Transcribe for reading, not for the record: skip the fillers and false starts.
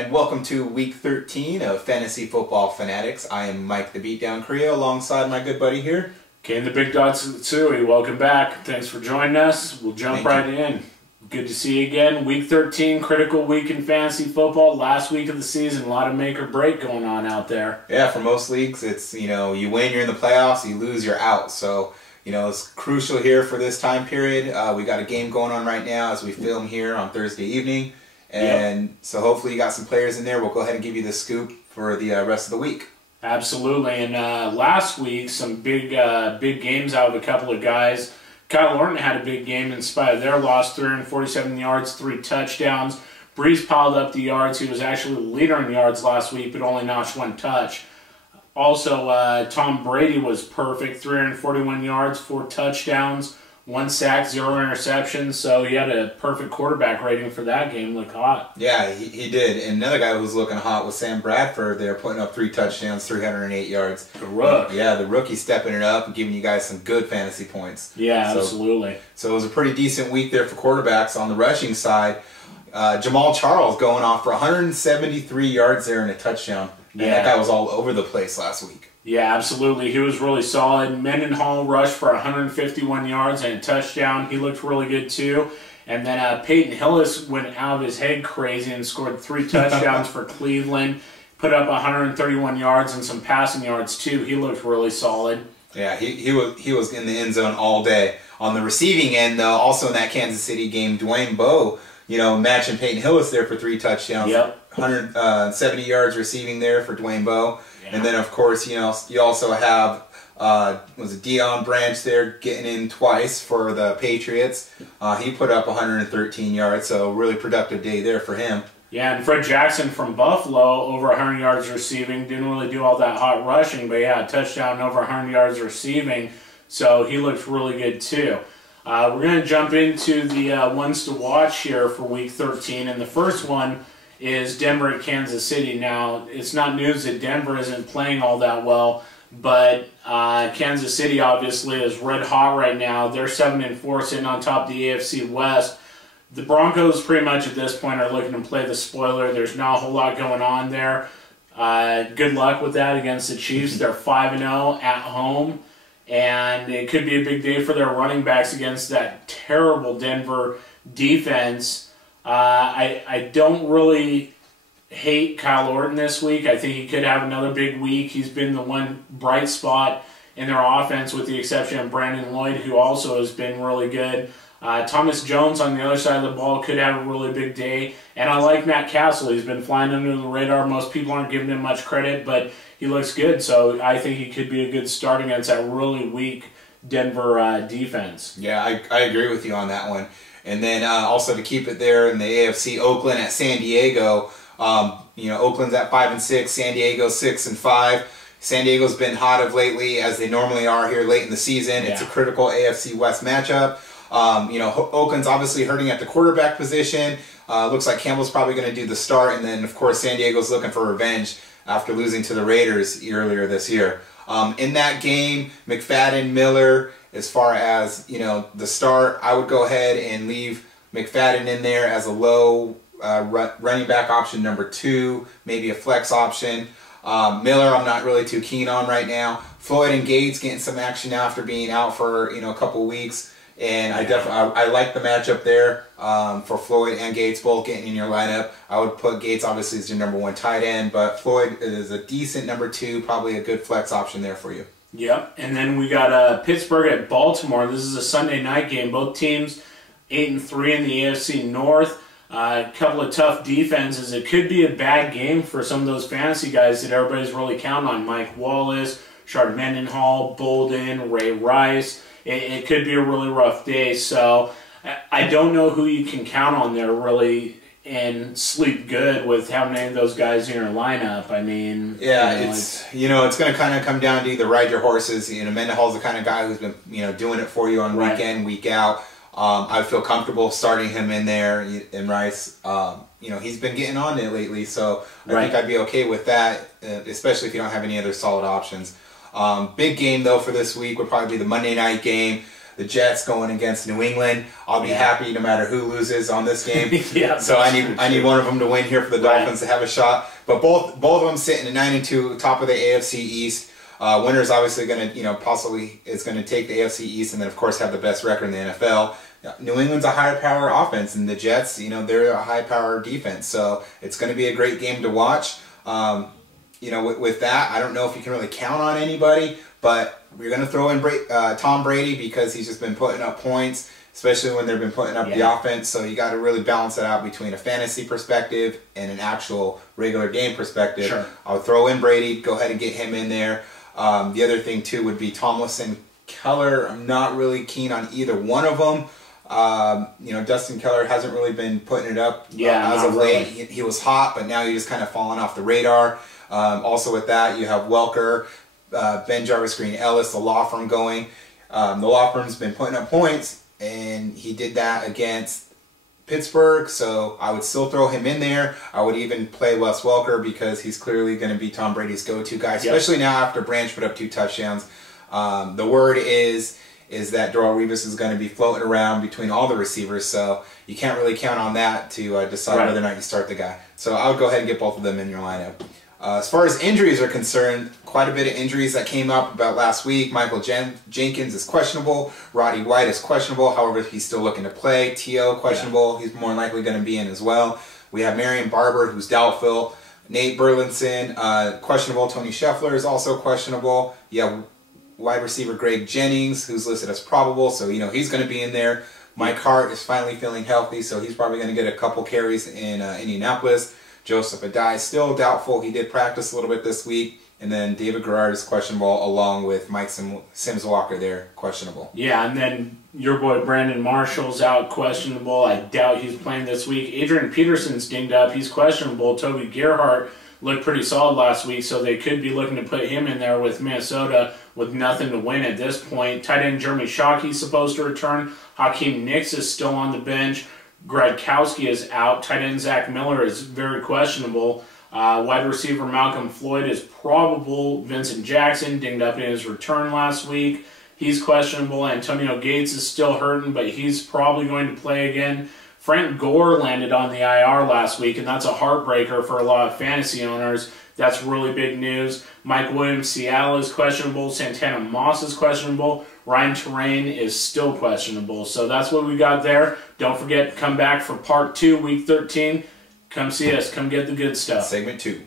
And welcome to week 13 of Fantasy Football Fanatics. I am Mike the Beatdown Carrillo alongside my good buddy here, Caine the Big Dog Tsutsui. Welcome back. Thanks for joining us. We'll jump right in. Good to see you again. Week 13, critical week in fantasy football. Last week of the season, a lot of make or break going on out there. Yeah, for most leagues, it's, you win, you're in the playoffs, you lose, you're out. So, it's crucial here for this time period. We got a game going on right now as we film here on Thursday evening. And so hopefully you got some players in there. We'll go ahead and give you the scoop for the rest of the week. Absolutely. And last week, some big games out of a couple of guys. Kyle Orton had a big game in spite of their loss, 347 yards, 3 touchdowns. Breeze piled up the yards. He was actually the leader in yards last week, but only notched 1 touch. Also, Tom Brady was perfect, 341 yards, 4 touchdowns. 1 sack, 0 interceptions, so he had a perfect quarterback rating for that game. Looked hot. Yeah, he did. And another guy who was looking hot was Sam Bradford. They're putting up 3 touchdowns, 308 yards. The rook. Yeah, the rookie stepping it up and giving you guys some good fantasy points. Yeah, absolutely. So it was a pretty decent week there for quarterbacks. On the rushing side, Jamal Charles going off for 173 yards there and a touchdown. And that guy was all over the place last week. Yeah, absolutely. He was really solid. Mendenhall rushed for 151 yards and a touchdown. He looked really good too. And then Peyton Hillis went out of his head crazy and scored 3 touchdowns for Cleveland. Put up 131 yards and some passing yards too. He looked really solid. Yeah, he was in the end zone all day. On the receiving end, though, also in that Kansas City game, Dwayne Bowe, matching Peyton Hillis there for 3 touchdowns. Yep. 170 yards receiving there for Dwayne Bowe. Yeah. And then, of course, you also have, was it Deion Branch there getting in twice for the Patriots. He put up 113 yards, so really productive day there for him. Yeah, and Fred Jackson from Buffalo, over 100 yards receiving. Didn't really do all that hot rushing, but yeah, touchdown over 100 yards receiving. So he looked really good too. We're going to jump into the ones to watch here for Week 13, and the first one is Denver at Kansas City. Now, it's not news that Denver isn't playing all that well, but Kansas City obviously is red hot right now. They're 7-4, sitting on top of the AFC West. The Broncos pretty much at this point are looking to play the spoiler. There's not a whole lot going on there. Good luck with that against the Chiefs. They're 5-0 at home, and it could be a big day for their running backs against that terrible Denver defense. I don't really hate Kyle Orton this week. I think he could have another big week. He's been the one bright spot in their offense with the exception of Brandon Lloyd, who also has been really good. Thomas Jones on the other side of the ball could have a really big day. And I like Matt Castle. He's been flying under the radar. Most people aren't giving him much credit, but he looks good. So I think he could be a good start against that really weak Denver defense. Yeah, I agree with you on that one. And then also to keep it there in the AFC, Oakland at San Diego. Oakland's at 5-6, San Diego 6-5. San Diego's been hot of lately, as they normally are here late in the season. Yeah. It's a critical AFC West matchup. Oakland's obviously hurting at the quarterback position. Looks like Campbell's probably going to do the start, and then of course San Diego's looking for revenge after losing to the Raiders earlier this year. In that game, McFadden, Miller. As far as, the start, I would go ahead and leave McFadden in there as a low running back option number 2, maybe a flex option. Miller, I'm not really too keen on right now. Floyd and Gates getting some action now after being out for, a couple weeks. And I like the matchup there for Floyd and Gates both getting in your lineup. I would put Gates obviously as your number 1 tight end, but Floyd is a decent number 2, probably a good flex option there for you. Yep, and then we got Pittsburgh at Baltimore. This is a Sunday night game. Both teams 8-3 in the AFC North. A couple of tough defenses. It could be a bad game for some of those fantasy guys that everybody's really counting on. Mike Wallace, Chard Mendenhall, Bolden, Ray Rice. It could be a really rough day. So I don't know who you can count on there really and sleep good with how many of those guys in your lineup. I mean, yeah, it's going to kind of come down to either ride your horses. Mendenhall's the kind of guy who's been doing it for you on week in, week out. I feel comfortable starting him in there. And Rice, he's been getting on it lately, so I think I'd be okay with that, especially if you don't have any other solid options. Big game though for this week would probably be the Monday night game. the Jets going against New England. I'll be happy no matter who loses on this game. So I need one of them to win here for the Dolphins to have a shot. But both of them sitting at 9-2, top of the AFC East. Winner's obviously going to, possibly is going to take the AFC East and then, of course, have the best record in the NFL. New England's a high power offense, and the Jets, they're a high power defense. So it's going to be a great game to watch. With that, I don't know if you can really count on anybody, but we're going to throw in Tom Brady because he's just been putting up points, especially when they've been putting up the offense. So you got to really balance it out between a fantasy perspective and an actual regular game perspective. Sure. I'll throw in Brady, go ahead and get him in there. The other thing, too, would be Tomlinson, Keller. I'm not really keen on either one of them. Dustin Keller hasn't really been putting it up as of late. He was hot, but now he's just kind of fallen off the radar. Also with that, you have Welker, Ben Jarvis Green Ellis, the law firm going. The law firm's been putting up points, and he did that against Pittsburgh, so I would still throw him in there. I would even play Wes Welker because he's clearly going to be Tom Brady's go-to guy, especially now after Branch put up 2 touchdowns. The word is that Darrelle Revis is going to be floating around between all the receivers, so you can't really count on that to decide whether or not you start the guy. So I would go ahead and get both of them in your lineup. As far as injuries are concerned, quite a bit of injuries that came up about last week. Michael Jenkins is questionable. Roddy White is questionable. However, he's still looking to play. T.O. questionable. He's more likely going to be in as well. We have Marion Barber, who's doubtful. Nate Burleson, questionable. Tony Scheffler is also questionable. You have wide receiver Greg Jennings, who's listed as probable. So, he's going to be in there. Mike Hart is finally feeling healthy, so he's probably going to get a couple carries in Indianapolis. Joseph Adai is still doubtful. He did practice a little bit this week. And then David Garrard is questionable, along with Mike Sims Walker there, questionable. Yeah, and then your boy Brandon Marshall's out, questionable. I doubt he's playing this week. Adrian Peterson's dinged up. He's questionable. Toby Gerhart looked pretty solid last week, so they could be looking to put him in there with Minnesota with nothing to win at this point. Tight end Jeremy Shockey's supposed to return. Hakeem Nicks is still on the bench. Gradkowski is out. Tight end Zach Miller is very questionable. Wide receiver Malcolm Floyd is probable. Vincent Jackson dinged up in his return last week. He's questionable. Antonio Gates is still hurting, but he's probably going to play again. Frank Gore landed on the IR last week, and that's a heartbreaker for a lot of fantasy owners. That's really big news. Mike Williams, Seattle is questionable. Santana Moss is questionable. Ryan Terrain is still questionable. So that's what we got there. Don't forget to come back for part 2, week 13. Come see us. Come get the good stuff. Segment 2.